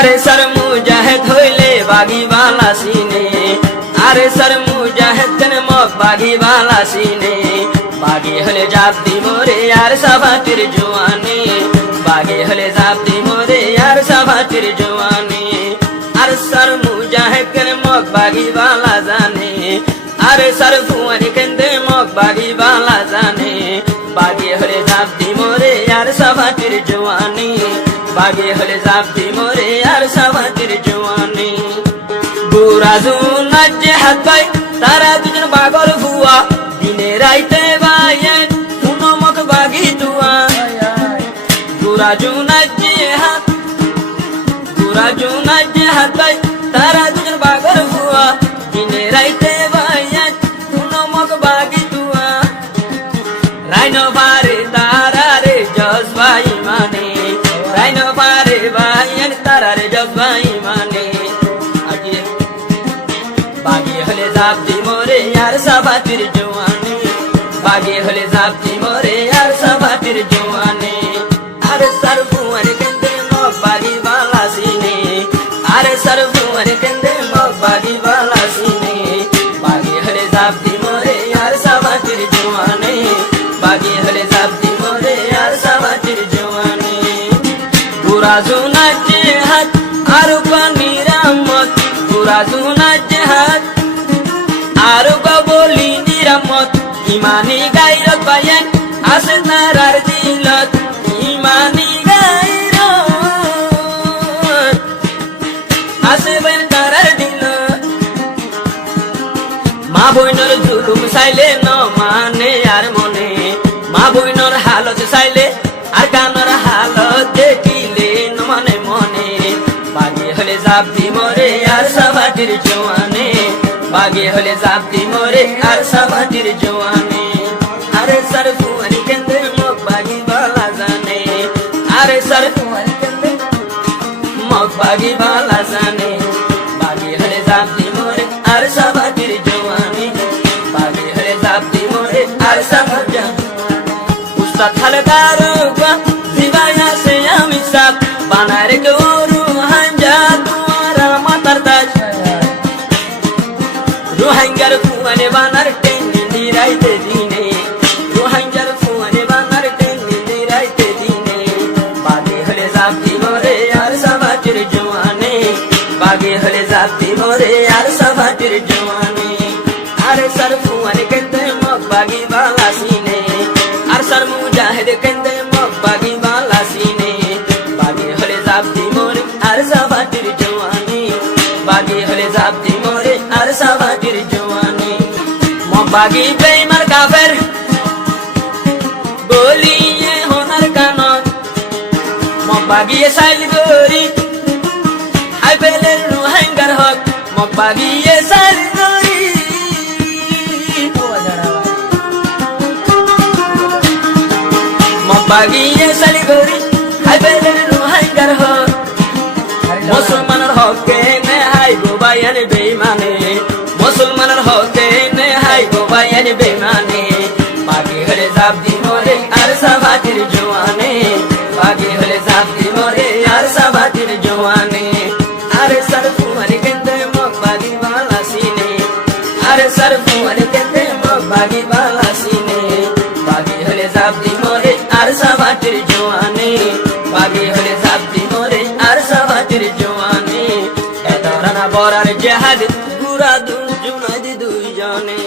আরে সর মুজাহিদ হইলে বাগি বালা সিনে আরে সর মুজাহিদ কেন মক বাগি বালা সিনে বাগি হলে জাপতি মোরে আর সাবাতির জওয়ানি বাগি হলে জাপতি মোরে আর সাবাতির জওয়ানি আর সর মুজাহিদ কেন মক বাগি বালা জানে আরে সর ফুয়ানি কেন্দে মক বাগি বালা জানে বাগি হলে জাপতি মোরে আর সাবাতির জওয়ানি বাগি হলে জাপতি মোরে আর সাবাতির জওয়ানি বুড়া জুনাত যে হাত ভাই তারা দুজন বাগর ভুয়া দিনে রাইতে ভাইয়ের পুনমক বাগি দুয়া বুড়া জুনাত যে হাত ভাই তারা দুজন বাগর ভুয়া দিনে রাইতে ভাইয়ের পুনমক বাগি দুয়া রাইনো বারে তারা রে জজবাই মানে রাইনো বারে ভাইয়ের তারা রে জজবাই মানে বাগি হলে জাপতি মোরে আর সাবাতির জওয়ানি বাগি হলে জাপতি মোরে আর সাবাতির জওয়ানি আরে সর ফুয়ানি কেন্দে মক বাগি বালা সিনে আরে সর ফুয়ানি কেন্দে মক বাগি বালা সিনে বাগি হলে জাপতি মোরে আর সাবাতির জওয়ানি বাগি হলে জাপতি মোরে আর সাবাতির জওয়ানি বুড়া জুনাত যে হাত আর পানি রামত বুড়া জুনাত যে হাত আর বলি নিরামত ইমানি গাইরত পায়েন আসে তারার দিলত ইমানি গাইরত আসে বেন তারার দিলত মা বইনর জুলুম চাইলে ন মানে আর মনে মা বইনর হালত চাইলে আর গানর হালত দেখিলে ন মানে মনে বাগি হলে জাপতি মোরে আর সাবাতির জওয়ানি বাগি হলে জাপতি মোরে আর সাবাতির জওয়ানি আরে সর ফুয়ানি কেন্দে মক বাগি বালা জানে আরে সর ফুয়ানি কেন্দে মক বাগি বালা জানে বাগি হলে জাপতি মোরে আর সাবাতির জওয়ানি বাগি হলে জাপতি মোরে আর সাবাতির উস্তাদ হালদার জিবায়া সে আমি সাপ বানারে গরু হাঞ্জা তোমারা মাতার তাজ রোহাঙ্গার ফুয়ানে বানার টেনে দিরাইতে দিনে রোহাঙ্গার ফুয়ানে বানার টেনে দিরাইতে দিনে বাগে হলে জাপতি মোরে আর সাবাতির জওয়ানি বাগে হলে জাপতি মোরে আর সাবাতির জওয়ানি আরে সর ফুয়ানে কেন্দে মক বাগি বালা সিনে আর সর মুজাহিদ কেন্দে মক বাগি বালা সিনে বাগে হলে জাপতি মোরে আর সাবাতির জওয়ানি বাগে হলে জাপতি মোরে আর সাবাতির জওয়ানি মক বাগি বেঈমান কাফের বলিয়ে হোনার কানত মক বাগি সাইল গরি হাই বেলে রোহাঙ্গার হক মক বাগি সাইল গরি মক বাগি সাইল গরি হাই বেলে রোহাঙ্গার হক মুসলমানের হকে নে হাই গোবায়ান বেঈমানে মুসলমানের হকে নে হাই গোবায়ান বেঈমানে বাগি হলে জাপতি মোরে আর সাবাতির জওয়ানি বাগি হলে জাপতি মোরে আর সাবাতির জওয়ানি আরে সর ফুয়ানি কেন্দে মক বাগি বালা সিনে আরে সর ফুয়ানি কেন্দে মক বাগি বালা সিনে বাগি হলে জাপতি মোরে আর সাবাতির জওয়ানি বাগি হলে জাপতি মোরে আর সাবাতির জওয়ানি এতরানা বরার জাহাদ গুরা দুজনাদ দুইজনে